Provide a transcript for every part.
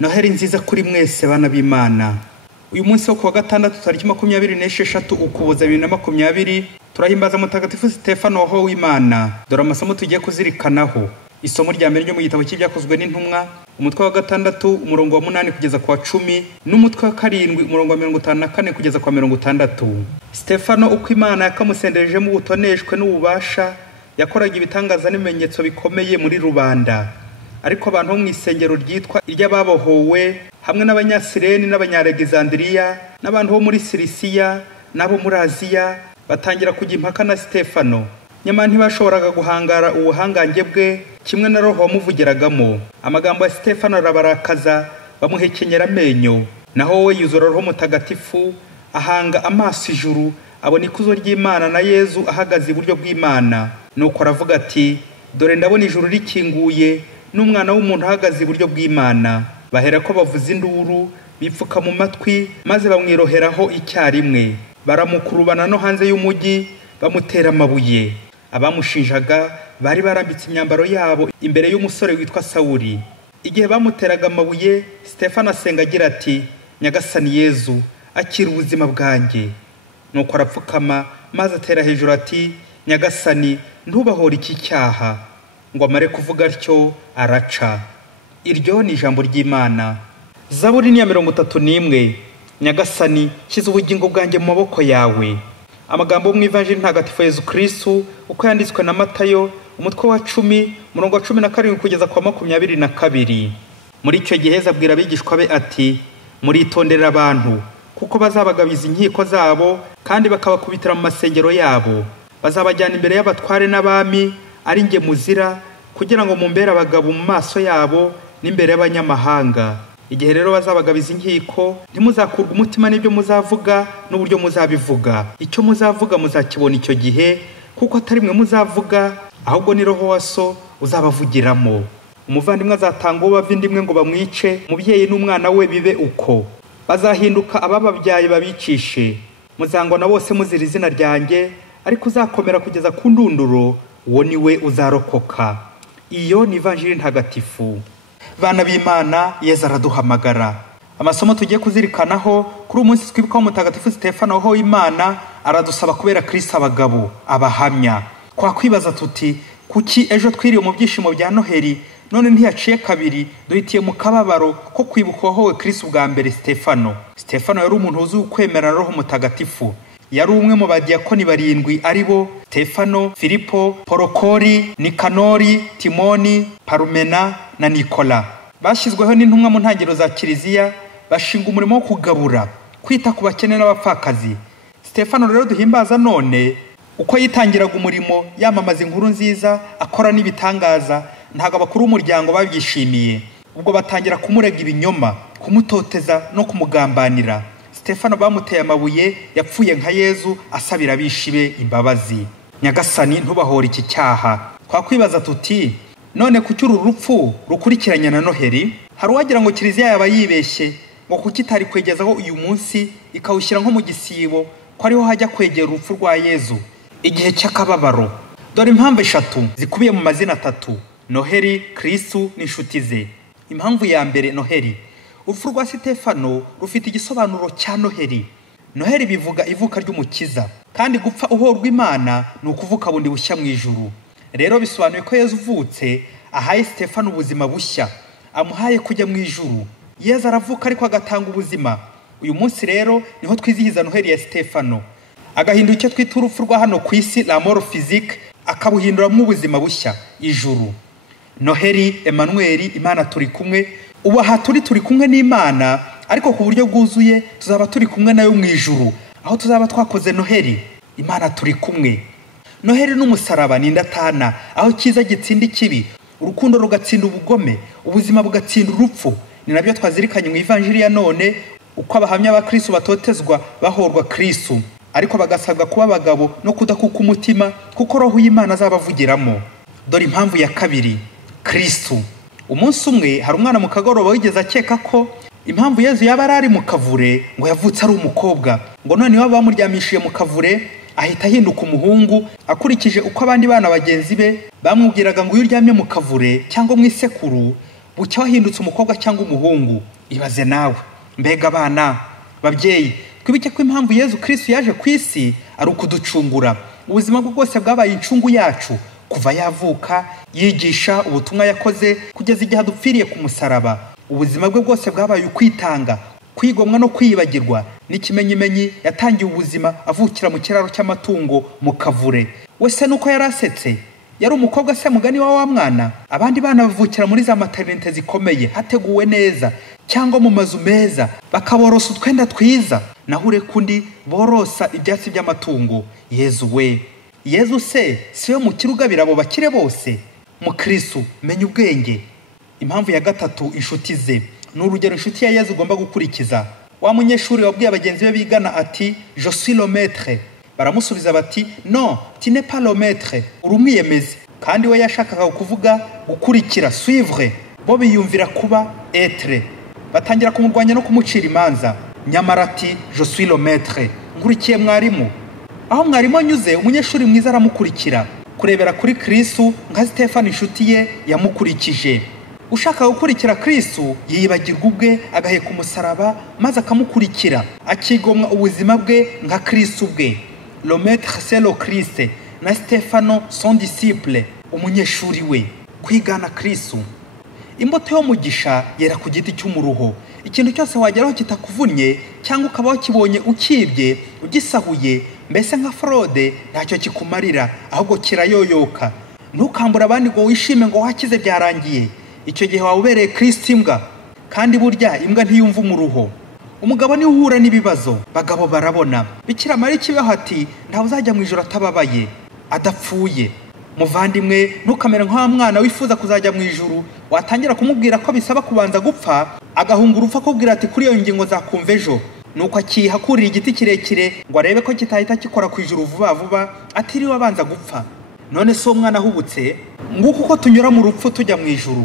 Noheri nziza kuri mwese bana b'Imana. Uyu munsi wo kuwa gatandatu tariki 26 Ukuboza 2020 turahimbaza mutagatifu Stefano ho w'Imana. Dore amasomo tugiye kuzirikanaho. Isomo rya mbere ryo mu gitabo cy'ibyakozwe n'intumwa, umutwe wa gatandatu umurongo wa 8 kugeza kwa 10 n'umutwe wa 7 umurongo wa 54 kugeza kwa 60. Stefano uko Imana yakamusendereje mu butoneshwe n'ububasha yakoraga ibitangaza n'ibimenyetso bikomeye muri rubanda. Ariko abantu bo mu isengero ryitwa iry'ababohowe hamwe n'abanyasireni n'abanyaregizandiriya n'abantu bo muri Silisiya nabo muri Aziya batangira kujya impaka na Stefano. Nyamara ntibashoboraga guhangara ubuhangange bwe kimwe na roho wamuvugiragamo. Amagambo ya Stefano arabarakaza bamuhekenyera amenyo, naho we yuzura roho mutagatifu ahanga amaso ijuru abona ikuzo ry'Imana na Yezu ahagaze iburyo bw'Imana. Nuko aravuga ati, dore ndabona ijuru rikinguye n'umwana w'umuntu ahagaze iburyo bw'Imana. Bahera ko bavuza induru bipfuka mu matwi maze bamwiroheraho icyarimwe. Baramukurubana no hanze y'umujyi bamutera amabuye. Abamushinjaga bari barambitse imyambaro yabo imbere y'umusore witwa Sawuli. Igihe bamuteraga amabuye, Stefano asenga agira ati, Nyagasani Yezu, akira ubuzima bwanjye. Nuko arapfukama maze atera hejuru ati, Nyagasani, ntubahore iki cyaha. Ngo amare kuvuga atyo araca. Iryo ni ijambo ry'Imana. Zaburi ni ya 31. Nyagasani, shyize ubugingo bwanjye mu maboko yawe. Amagambo mu Ivanjili ntagatifu Yezu Kristo uko yanditswe na Matayo umutwe wa 10 umurongo wa 17 kugeza kwa 22. Muri icyo gihe abwira abigishwa be ati, muritondera abantu kuko bazabagabiza inkiko zabo kandi bakabakubitira mu masengero yabo. Bazabajyana imbere y'abatware n'abami ari nge muzira kugira ngo mumbere abagabo mu maso yabo n'imbere y'abanyamahanga. Igihe rero bazabagabiza inkiko, ntimuzakurwa umutima n'ibyo muzavuga n'uburyo muzabivuga. Icyo muzavuga muzakibona icyo gihe, kuko atari mwe muzavuga ahubwo ni roho wa so uzabavugiramo. Umuvandimwe azatanga uwo bavindimwe ngo bamwice, umubyeyi n'umwana we bibe uko. Bazahinduka abababyaye babicishe. Muzangwa na bose muzira izina ryanjye, ariko uzakomera kugeza ku ndunduro uwo ni we uzarokoka. Iyo ni Ivanjili ntagatifu. Bana b'Imana, Yezu araduhamagara. Amasomo tugiye kuzirikanaho kuri umunsi twibuka mutagatifu Stefano ho Imana aradusaba kubera Kristo abagabo abahamya. Kwa kwibaza tuti, kuki ejo twiriye mu byishimo bya Noheri none ntiyaciye kabiri duhitiye mu kababaro ko kwibuka howe Kristo bwa mbere Stefano. Stefano yari umuntu uzi ukwemera roho mutagatifu. Yari umwe mu badiyakoni 7 aribo Stefano, Filipo, Porokori, Nikanori, Timoni, Parumena na Nikola. Bashyizweho n'intumwa mu ntangiriro za Kiliziya bashinga umurimo wo kugabura, kwita ku bakene n'abapfakazi. Stefano rero duhimbaza none uko yitangiraga umurimo yamamaza inkuru nziza akora n'ibitangaza, ntago abakuru b'umuryango babyishimiye. Ubwo batangira kumurega ibinyoma, kumutoteza no kumugambanira. Stefano bamuteye amabuye yapfuye nka Yezu asabira abishibe imbabazi. Nyagasani, ntubahore iki cyaha. Kwa kwibaza tuti, none kuki uru rupfu rukurikiranya na Noheri? Hari uwagira ngo Kiliziya yaba yibeshye ngo kuki itari kwegezaho uyu munsi ikawushyira nko mu gisibo ko ariho hajya kwegera urupfu rwa Yezu, igihe cy'akababaro. Dore impamvu 3 zikubiye mu mazina 3: Noheri, Kristo n'inshuti ze. Impamvu ya mbere, Noheri. Urupfu rwa Stefano rufite igisobanuro cya Noheri. Noheri bivuga ivuka ry'umukiza, kandi gupfa uhorwa Imana ni ukuvuka bundi bushya mu ijuru. Rero bisobanuye ko Yezu uvutse ahaye Stefano ubuzima bushya, amuhaye kujya mu ijuru. Yezu aravuka ariko agatanga ubuzima. Uyu munsi rero niho twizihiza Noheri ya Stefano. Agahindura icyo twita urupfu rwa hano ku isi, la mort physique, akabuhinduramo ubuzima bushya, ijuru. Noheri, Emmanuel, Imana turi kumwe. Ubu aha turi kumwe n'Imana, ariko ku buryo bwuzuye tuzaba turi kumwe nayo mu ijuru, aho tuzaba twakoze Noheri. Imana turi kumwe. Noheri n'umusaraba ni indatana, aho cyiza gitsinda ikibi, urukundo rugatsinda ubugome, ubuzima bugatsinda urupfu. Ni nabyo twazirikanye mu Ivanjili ya none, uko abahamya ba Kristo batotezwa bahorwa Kristo, ariko bagasabwa kuba abagabo no kudakuka umutima, kuko roho y'Imana azabavugiramo. Dore impamvu ya kabiri, Kristo. Umunsi umwe hari umwana mu kagoroba wigeze akeka ko impamvu Yezu yaba ari mu kavure ngo yavutse ari umukobwa, ngo none baba bamuryamishije mu kavure ahita ahinduka umuhungu, akurikije uko abandi bana bagenzi be bamubwiraga ngo iyo uryamye mu kavure cyangwa mu isekuru bucya wahindutse umukobwa cyangwa umuhungu. Ibaze nawe. Mbega abana, babyeyi, twibike ko impamvu Yezu Kristo yaje ku isi ari ukuducungura. Ubuzima bwe bwose bwabaye incungu yacu, kuva yavuka, yigisha, ubutumwa yakoze, kugeza igihe adupfiriye ku musaraba. Ubuzima bwe bwose bwabaye ukwitanga, kwigomwa no kwiyibagirwa. N'ikimenyimenyi yatangiye ubuzima avukira mu kiraro cy'amatungo mu kavure. Wese nuko yarasetse, yari umukobwa se mugani wa mwana. Abandi bana bavukira muri za maternité zikomeye, hateguwe neza, cyangwa mu mazu meza, bakaborosa utwenda twiza. Naho urekundi borosa ibyatsi by'amatungo. Yezu we, Yezu se siyo mu kirugabira abo bakire bose? Mu Kristo menya ubwenge. Impamvu ya gatatu, inshuti ze. N'urugero inshuti ya Yezu ugomba gukurikiza. Wa munyeshuri wabwiye abagenzi be bigana ati je suis le maître. Baramusubiza bati non, tu n'es pas le maître, urumwiyemeze. Kandi we yashakaga kuvuga gukurikira, suivre. Bo biyumvira kuba être. Batangira kumurwanya no kumucira imanza. Nyamara ati je suis le maître, nkurikiye mwarimu. Aho mwarimu anyuze, umunyeshuri mwiza aramukurikira. Kurebera kuri Kristo nka Stefano inshuti ye yamukurikije. Ushaka gukurikira Kristo yiyibagirwa ubwe, agaheka umusaraba, maze akamukurikira, akigomwa ubuzima bwe nka Kristo bwe. Le maître c'est le Christ, na Stefano son disciple, umunyeshuri we. Kwigana Kristo. Imbuto y'umugisha yera ku giti cy'umuruho. Ikintu cyose wageraho kitakuvunnye cyangwa ukaba wakibonye ukibye, ugisahuye, mbese nka fraude, ntacyo kikumarira, ahubwo kirayoyoka. Ntukambura abandi ngo wishime ngo wakize byarangiye. Icyo gihe wawubereye Kristo imbwa, kandi burya imbwa ntiyumva umuruho. Umugabo niwe uhura n'ibibazo, bagabo barabona. Bikira Mariya kibaho ati ntawe uzajya mu ijuru atababaye, adapfuye. Muvandimwe, ntukamere nk'wa mwana wifuza kuzajya mu ijuru, watangira kumubwira ko bisaba kubanza gupfa, agahunga urupfa akubwira ati kuri iyo ngingo zakumva ejo. Nuko akiha kurira igiti kirekire ngo arebe ko kitahita kikora ku ijuru vuba vuba, atiriwe abanza gupfa. None so mwana ahubutse, nguko uko tunyura mu rupfu tujya mu ijuru.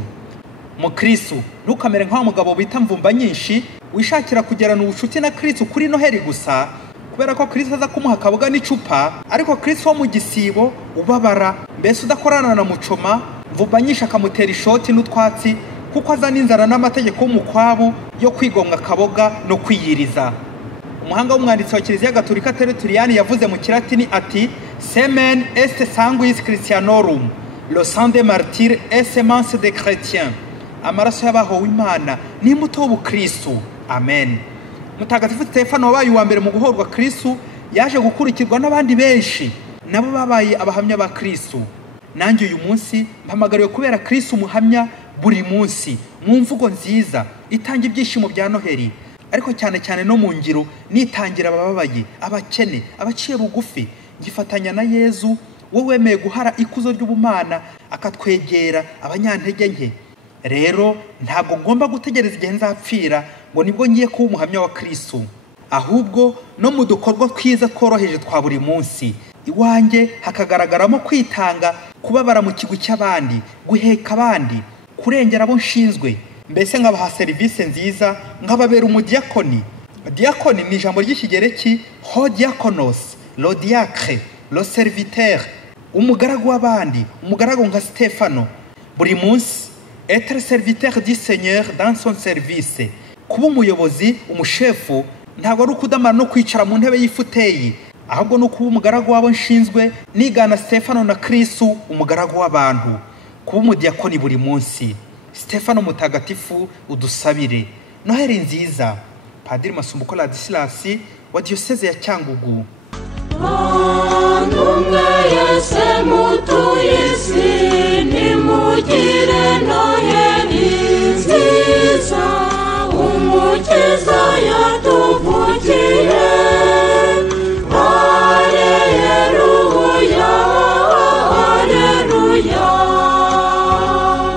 Mu Kristo ntukamere nk'wa mugabo bita mvumba nyinshi, wishakira kugerana ubucuti na Kristo kuri Noheli gusa, kubera ko Kristo aza kumuha akaboga n'icupa, ariko Kristo wo mu gisibo ubabara, mbese udakorana na mucoma, mvumba nyinshi akamutera ishoti n'utwatsi, kuko azana inzara n'amategeko y'umukwabu yo kwigomwa akaboga no kwiyiriza. Umuhanga w'umwanditsi wa Kiliziya Gatolika Tertullian yavuze mu Kilatini ati Semen est sanguis Christianorum, le sang des martyrs est semence des chrétiens. Amaraso y'abahowe Imana ni imbuto y'ubukristo. Amen. Mutagatifu Stefano wabaye uwa mbere mu guhorwa Kristo, yaje gukurikirwa n'abandi benshi, nabo babaye abahamya ba Kristo. Nanjye uyu munsi mpamagariwe kubera Kristo umuhamya buri munsi, mu mvugo nziza itanga ibyishimo bya Noheli, ariko cyane cyane no mu ngiro nitangira abababaye, abakene, abaciye bugufi. Gifatanya na Yezu wowe wemeye guhara ikuzo ry'ubumana, akatwegera abanyantege nke. Rero ntabwo ngomba gutegereza igihe nzapfira ngo nibwo ngiye kuba umuhamya wa Kristo, ahubwo no mu dukorwa twiza tworoheje twa buri munsi iwanjye hakagaragaramo kwitanga, kubabara mu kigo cy'abandi, guheka abandi, kurengera abo nshinzwe, mbese nkabaha serivisi nziza, nkababera umudiyakoni. Diakoni ni ijambo ry'ikigereki ho diakonos, lo diacre, lo serviteur, umugaragu w'abandi, umugaragu nka Stefano. Buri munsi être serviteur du Seigneur dans son service. Kuba umuyobozi, umushefu, ntabwo ari ukudamara no kwicara mu ntebe y'ifuteyi, ahubwo no kuba umugaragu w'abo nshinzwe, nigana Stefano na Kristo umugaragu w'abantu. Kuba umudiyakoni buri munsi. Stefano mutagatifu udusabire. Noheli nziza. Padiri Masumbuko Ladislas wa Diocese ya Cyangugu. Numwe yese mutuye isi nimugire Noheli.